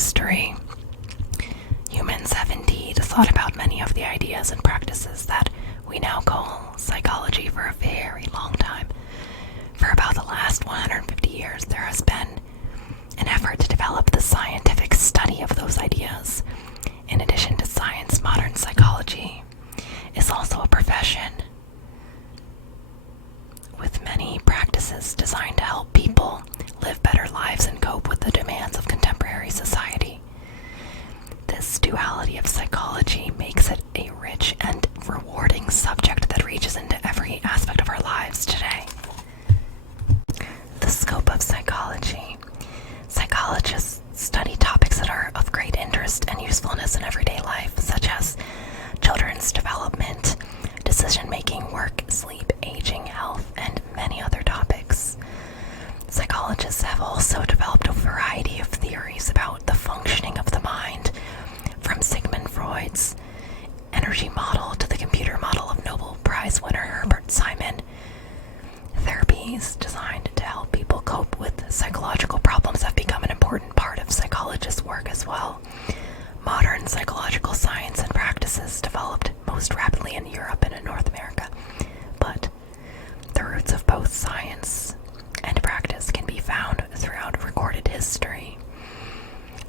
history, humans have indeed thought about many of the ideas and practices that we now call psychology for a very long time. For about the last 150 years, there has been an effort to develop the scientific study of those ideas. In addition to science, modern psychology is also a profession with many practices designed to help people live better lives and cope with the demands of contemporary society. This duality of psychology makes it a rich and rewarding subject that reaches into every aspect of our lives today. The scope of psychology. Psychologists study topics that are of great interest and usefulness in everyday life, such as children's development, decision-making, work, sleep, aging, health, and many other topics. Psychologists have also developed a variety of theories about the functioning of the mind, from Sigmund Freud's energy model to the computer model of Nobel Prize winner Herbert Simon. Therapies designed to help people cope with psychological problems have become an important part of psychologists' work as well. Modern psychological science and practices developed most rapidly in Europe and in North America, but the roots of both science and practice can be found throughout recorded history.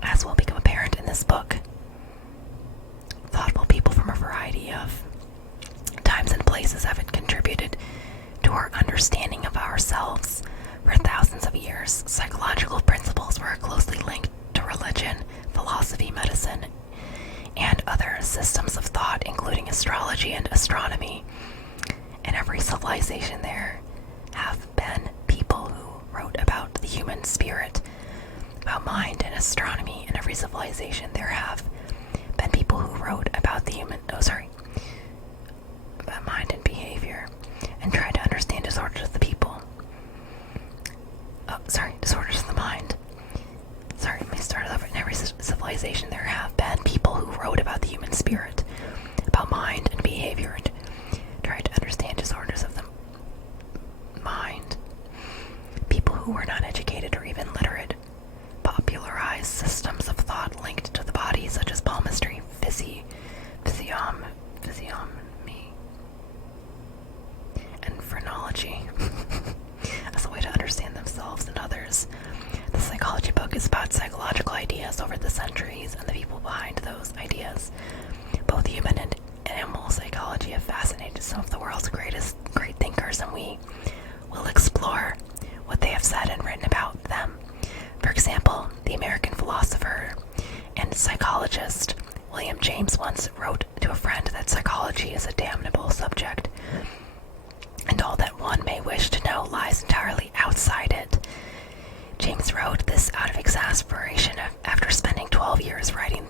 As will become apparent in this book, thoughtful people from a variety of times and places have contributed to our understanding of ourselves. For thousands of years, psychological principles were closely linked to religion, philosophy, medicine, and other systems of thought, including astrology and astronomy. In every civilization, there have been people who wrote about the human spirit, about mind and astronomy. In every civilization, there have been people who wrote about about mind and behavior, and tried to understand disorders of the people. Disorders of the mind. Let me start over. In every civilization, there have been people who wrote about the human spirit, about mind and behavior, and tried to understand disorders of the mind. People who were not educated or even literate popularized systems of thought linked to the body, such as palmistry, physiognomy, and phrenology, as a way to understand themselves and others. The psychology book is about psychological ideas over the centuries and the people behind those ideas. Both human and animal psychology have fascinated some of the world's great thinkers, and we will explore what they have said and written about them. For example, the American philosopher and psychologist William James once wrote to a friend that psychology is a damnable subject, and all that one may wish to know lies entirely outside it. James wrote this out of exasperation after spending 12 years writing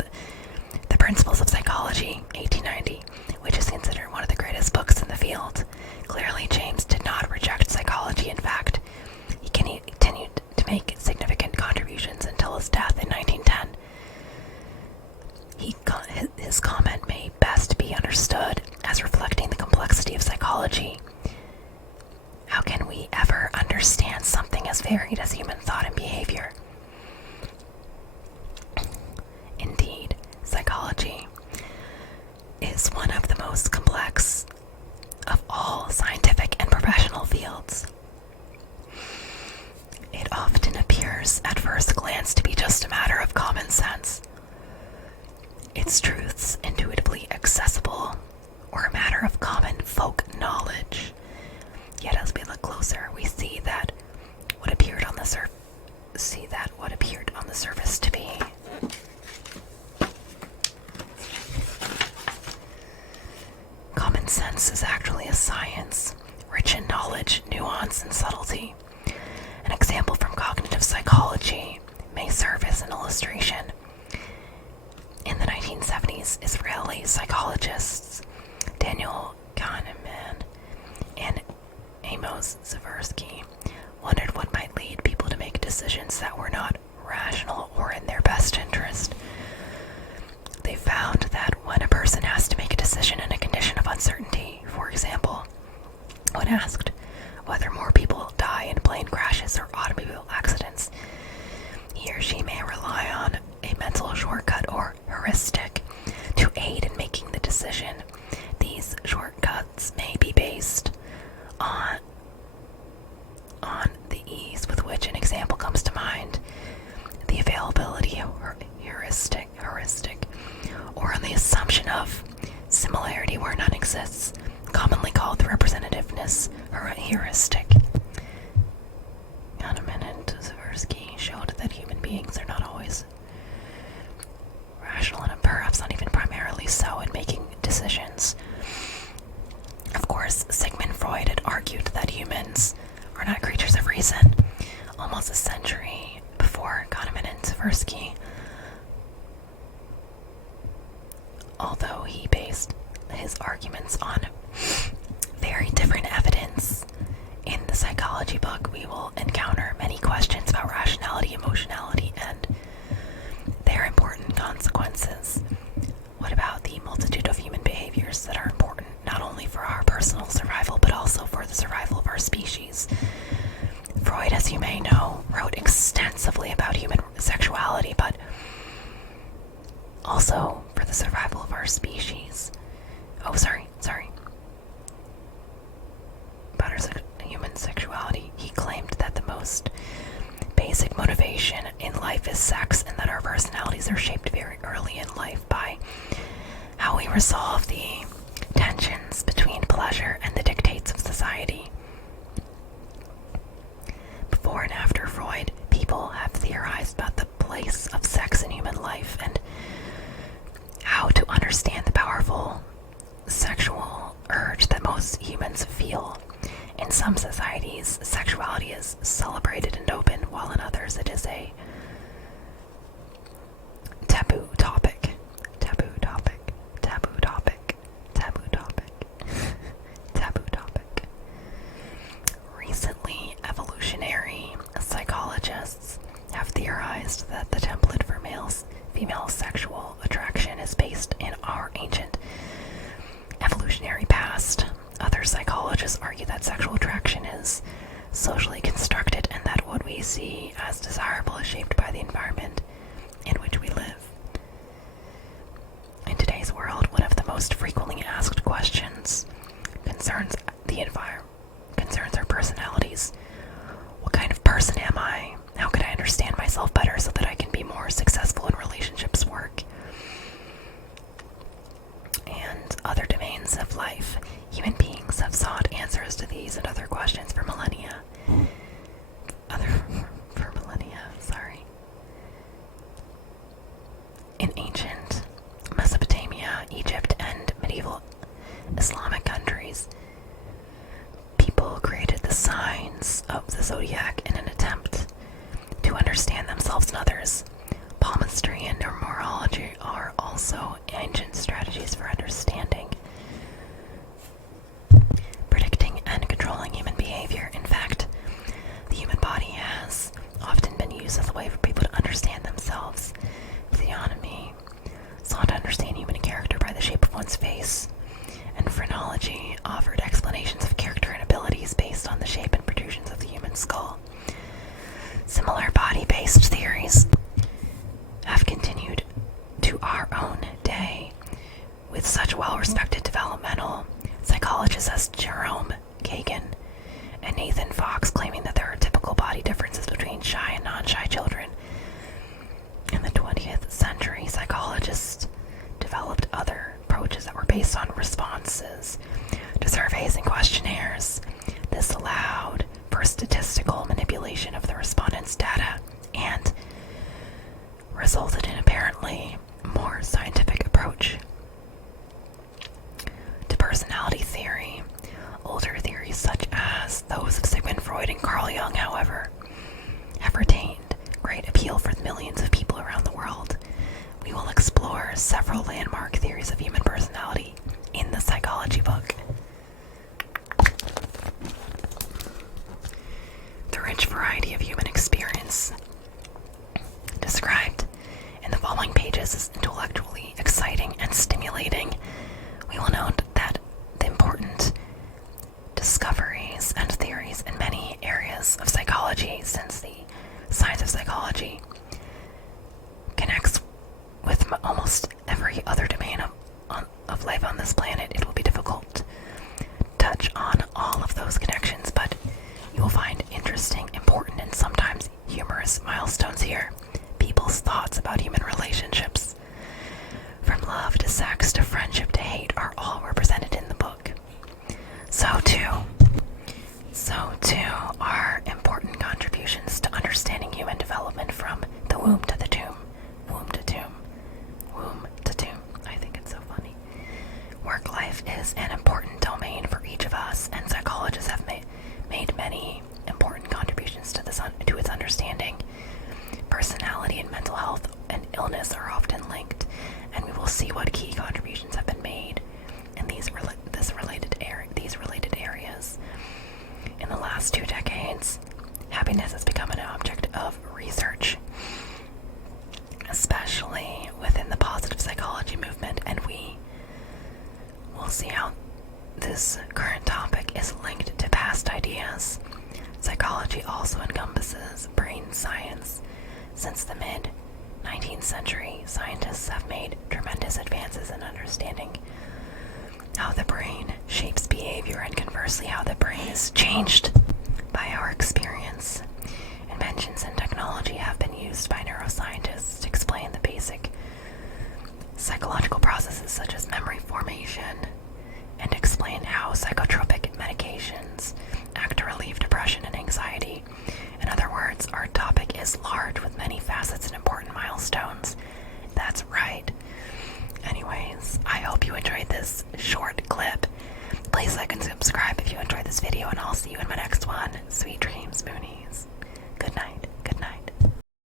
the Principles of Psychology, 1890, which is considered one of the greatest books in the field. Clearly, James did not reject psychology. In fact, he continued to make significant contributions until his death in 1910. His comment may best be understood as reflecting the complexity of psychology. How can we ever understand something as varied as human thought and behavior? Indeed, psychology is one of the most complex of all scientific and professional fields. It often appears at first glance to be just a matter of common sense, its truths intuitively accessible, or a matter of common folk knowledge. Yet as we look closer, we see that what appeared on the surface to be common sense is actually a science, rich in knowledge, nuance, and subtlety. An example from cognitive psychology may serve as an illustration. In the 1970s, Israeli psychologists Daniel Kahneman and Amos Tversky wondered what might lead people to make decisions that were not rational or in their best interest. They found that when a person has to make a decision in a condition of uncertainty, for example, when asked whether more people die in plane crashes or automobile accidents, he or she may rely on a mental beings are not always rational, and perhaps not even primarily so, in making decisions. Of course, Sigmund Freud had argued that humans are not creatures of reason almost a century before Kahneman and Tversky, although he based his arguments on very different evidence. In the psychology book, we will encounter many questions about rationality, emotionality, and their important consequences. What about the multitude of human behaviors that are important not only for our personal survival, but also for the survival of our species? Freud, as you may know, wrote extensively about human sexuality, but also for the survival of our species. About our human sexuality. He claimed that the most basic motivation in life is sex, and that our personalities are shaped very early in life by how we resolve the tensions between pleasure and the dictates of society. Before and after Freud, people have theorized about the place of sex in human life and how to understand the powerful sexual urge that most humans feel. In some societies, sexuality is celebrated and open, while in others it is a taboo topic. Taboo topic. Taboo topic. Taboo topic. Taboo topic. Recently, evolutionary psychologists have theorized that the template for female sexual attraction is based in our ancient evolutionary past. Other psychologists argue that sexual attraction is socially constructed and that what we see as desirable is shaped by the environment in which we live. In today's world, one of the most frequently asked questions concerns our personalities. What kind of person am I? How could I understand myself better so that I can be more successful in relationships, work, and other domains of life? Human beings have sought answers to these and other questions for millennia. In ancient Mesopotamia, Egypt, and medieval Islamic countries, people created the signs of the zodiac in an attempt to understand themselves and others. Palmistry and numerology are also ancient strategies for understanding, predicting, and controlling human behavior. In fact, the human body has often been used as a way for people to understand themselves. Theonomy sought to understand human character by the shape of one's face, and phrenology offered explanations of character and abilities based on the shape and protrusions of the human skull. Similar body-based theories have continued to our own day, with such well-respected developmental psychologists as Jerome Kagan and Nathan Fox claiming that there are typical body differences between shy and non-shy children. In the 20th century, psychologists developed other approaches that were based on responses to surveys and questionnaires. This allowed for statistical manipulation of the respondents' data and resulted in apparently more scientific approach to personality theory. Older theories such as those of Sigmund Freud and Carl Jung, however, have retained great appeal for millions of people around the world. We will explore several landmark theories of human personality in the psychology book. The rich variety of human experience described in the following pages is intellectually exciting and stimulating. We will note that the important discoveries and theories in many areas of psychology, since the science of psychology connects with almost every other domain of life on this planet, it will be difficult to touch on all of those connections, but you will find interesting, important, and sometimes humorous milestones here. People's thoughts about human relationships, from love to sex to friendship to hate, are all represented in the book. So too are important contributions to understanding human development from the womb to the tomb, womb to tomb, womb to tomb. I think it's so funny. Work life is an important domain for each of us, and psychologists have made many important contributions to its understanding. Personality and mental health and illness are often linked, and we will see what key contributions have been made in these related areas. In the last 2 decades, happiness has become an object of research, especially within the positive psychology movement, and we will see how this current topic is linked to past ideas. Psychology also encompasses brain science. Since the mid-19th century, scientists have made tremendous advances in understanding how the brain shapes behavior, and conversely how the brain is changed by our experience. Inventions in technology have been used by neuroscientists to explain the basic psychological processes such as memory formation, and explain how psychotropic medications act to relieve depression and anxiety. In other words, our